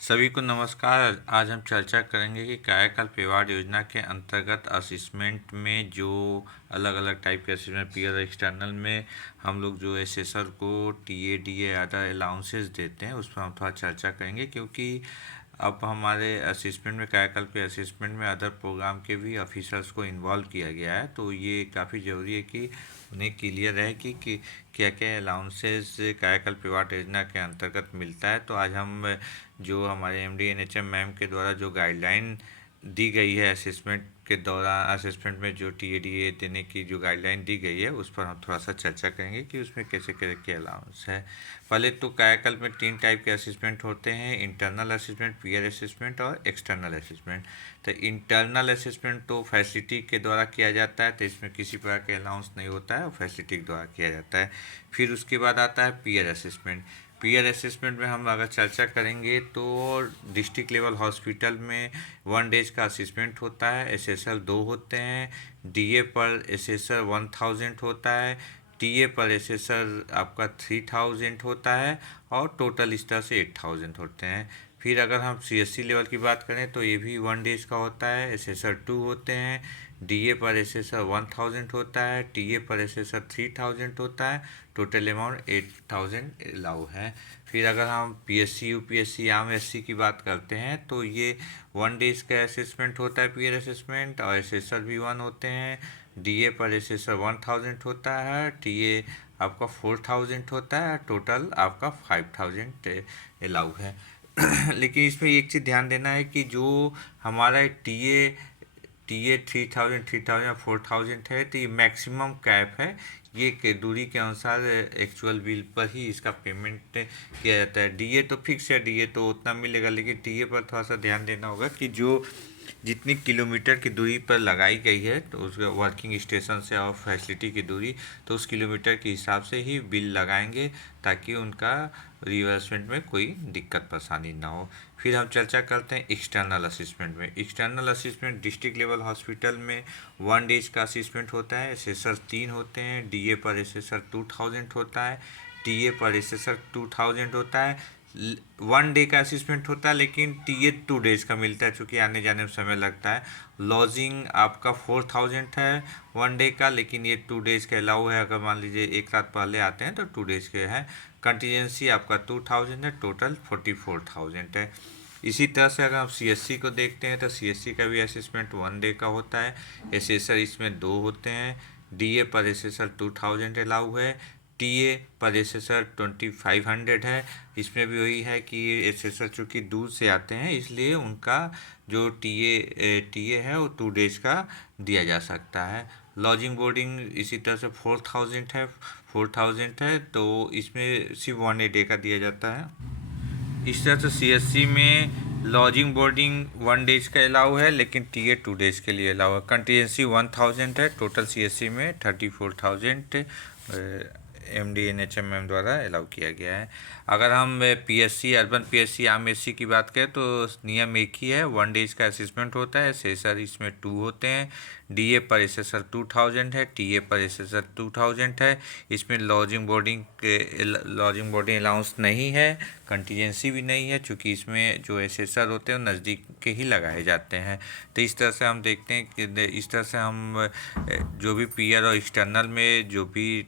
सभी को नमस्कार। आज हम चर्चा करेंगे कि कायाकल्प रिवार्ड योजना के अंतर्गत असिस्मेंट में जो अलग अलग टाइप के असिस्मेंट पीयर एक्सटर्नल में हम लोग जो एसेसर को टीए डीए अदर अलाउंसेस देते हैं उस पर हम थोड़ा चर्चा करेंगे, क्योंकि अब हमारे असिस्मेंट में कायाकल्प के असिस्मेंट में अदर प्रोग्राम के भी ऑफिसर्स को इन्वॉल्व किया गया है। तो ये काफ़ी ज़रूरी है कि उन्हें क्लियर है कि क्या क्या अलाउंसेस कायाकल्प रिवार्ड योजना के अंतर्गत मिलता है। तो आज हम जो हमारे एमडी एनएचएम मैम के द्वारा जो गाइडलाइन दी गई है असेसमेंट के दौरान, असेसमेंट में जो टीएडीए देने की जो गाइडलाइन दी गई है उस पर हम थोड़ा सा चर्चा करेंगे कि उसमें कैसे कैसे क्या अलाउंस है। पहले तो कायाकल्प में 3 टाइप के असेसमेंट होते हैं: इंटरनल असेसमेंट, पीयर असेसमेंट और एक्सटर्नल असेसमेंट। तो इंटरनल असेसमेंट तो फैसिलिटी के द्वारा किया जाता है, तो इसमें किसी प्रकार के अलाउंस नहीं होता है और फैसिलिटी के द्वारा किया जाता है। फिर उसके बाद आता है पीयर असेसमेंट। पीयर असेसमेंट में हम अगर चर्चा करेंगे तो डिस्ट्रिक्ट लेवल हॉस्पिटल में 1 डेज का असेसमेंट होता है। एसएसएल 2 होते हैं, डीए पर एसएसएल 1000 होता है, टीए पर एसएसएल आपका 3000 होता है और टोटल इस तरह से 8000 होते हैं। फिर अगर हम सीएससी लेवल की बात करें तो ये भी 1 डेज का होता है। एसएसएल 2 होते हैं, डीए पर एसएसएल 1000 होता है, टीए पर एसएसएल 3000 होता है, टोटल अमाउंट 8000 अलाउ है। फिर अगर हम पीएससी यूपीएससी आम एससी की बात करते हैं तो ये 1 डेज का असेसमेंट होता है, पीयर असेसमेंट, और एसएसएल भी 1 होते हैं। डीए पर एसएसएल 1000 होता है, टीए आपका 4000 होता है, टोटल आपका 5000 अलाउ है। लेकिन इसमें एक चीज़ ध्यान देना है कि जो हमारा टीए टीए 3000 4000 है तो ये मैक्सिमम कैप है। ये के दूरी के अनुसार एक्चुअल बिल पर ही इसका पेमेंट किया जाता है। डीए तो फिक्स है, डीए तो उतना मिलेगा, लेकिन टीए पर थोड़ा सा ध्यान देना होगा कि जो जितनी किलोमीटर की दूरी पर लगाई गई है तो उसका वर्किंग स्टेशन से और फैसिलिटी की दूरी, तो उस किलोमीटर के हिसाब से ही बिल लगाएंगे ताकि उनका रिवर्समेंट में कोई दिक्कत परेशानी ना हो। फिर हम चर्चा करते हैं एक्सटर्नल असिस्मेंट में। External assessment district level hospital में 1 डेज का असिस्मेंट होता है। एसेसर 3 होते हैं, डीए पर एसेसर 2000 होता है, टीए पर एसेसर 2000 होता है। 1 डे का असिस्मेंट होता है, लेकिन टीए 2 डेज का मिलता है चूँकि आने जाने में समय लगता है। लॉजिंग आपका 4000 है 1 डे का, लेकिन ये 2 डेज का अलाउ है। अगर मान लीजिए एक रात पहले आते हैं तो 2 डेज के हैं। कंटीजेंसी आपका 2000 है, टोटल 44000 है। इसी तरह से अगर हम सीएससी को देखते हैं तो सीएससी का भी असेसमेंट 1 डे का होता है। एसेसर इसमें 2 होते हैं, डीए पर एसेसर 2000 अलाउ है, टीए पर एसेसर 2500 है। इसमें भी वही है कि एसेसर चूँकि दूर से आते हैं इसलिए उनका जो टीए है वो 2 डेज का दिया जा सकता है। लॉजिंग बोर्डिंग इसी तरह से 4000 है, तो इसमें सिर्फ 1 डे का दिया जाता है। इस तरह से सीएससी में लॉजिंग बोर्डिंग 1 डेज का अलाउ है, लेकिन टीए 2 डेज के लिए अलाउ है। कंटीजेंसी 1000 है, टोटल सीएससी में 34,000 एमडी एनएचएमएम द्वारा अलाउ किया गया है। अगर हम पीएससी अर्बन पीएससी आम एससी की बात करें तो नियम एक ही है, 1 डेज का असेसमेंट होता है। एसेसर इसमें 2 होते हैं, डीए पर एसेसर 2000 है, टीए पर एसेसर 2000 है। इसमें लॉजिंग बोर्डिंग अलाउंस नहीं है, कंटीजेंसी भी नहीं है, चूँकि इसमें जो एसेसर होते हैं वो नज़दीक के ही लगाए जाते हैं। तो इस तरह से हम देखते हैं कि इस तरह से हम जो भी पीयर और एक्सटर्नल में जो भी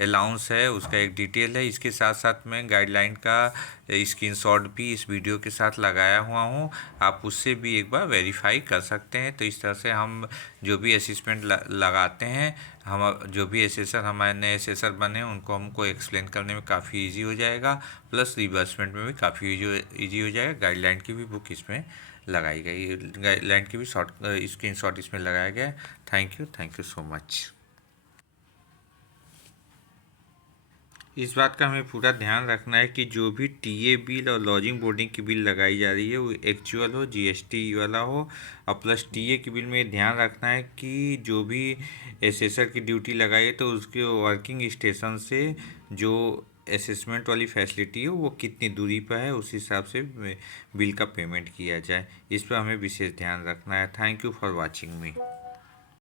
अलाउंस है उसका एक डिटेल है। इसके साथ साथ में गाइडलाइन का स्क्रीनशॉट भी इस वीडियो के साथ लगाया हुआ हूँ, आप उससे भी एक बार वेरीफाई कर सकते हैं। तो इस तरह से हम जो भी असिस्मेंट लगाते हैं, हम जो भी एसेसर हमारे नए एसेसर बने उनको हमको एक्सप्लेन करने में काफ़ी इजी हो जाएगा, प्लस रिवर्समेंट में भी काफ़ी इजी हो जाएगा। गाइडलाइन की भी बुक इसमें लगाई गई, गाइडलाइन की भी स्क्रीनशॉट इसमें लगाया गया। Thank you so much. इस बात का हमें पूरा ध्यान रखना है कि जो भी टीए बिल और लॉजिंग बोर्डिंग की बिल लगाई जा रही है वो एक्चुअल हो, जीएसटी वाला हो। और प्लस टीए की बिल में ध्यान रखना है कि जो भी एसेसर की ड्यूटी लगाई है तो उसके वर्किंग स्टेशन से जो असेसमेंट वाली फैसिलिटी हो वो कितनी दूरी पर है, उस हिसाब से बिल का पेमेंट किया जाए। इस पर हमें विशेष ध्यान रखना है। Thank you for watching me.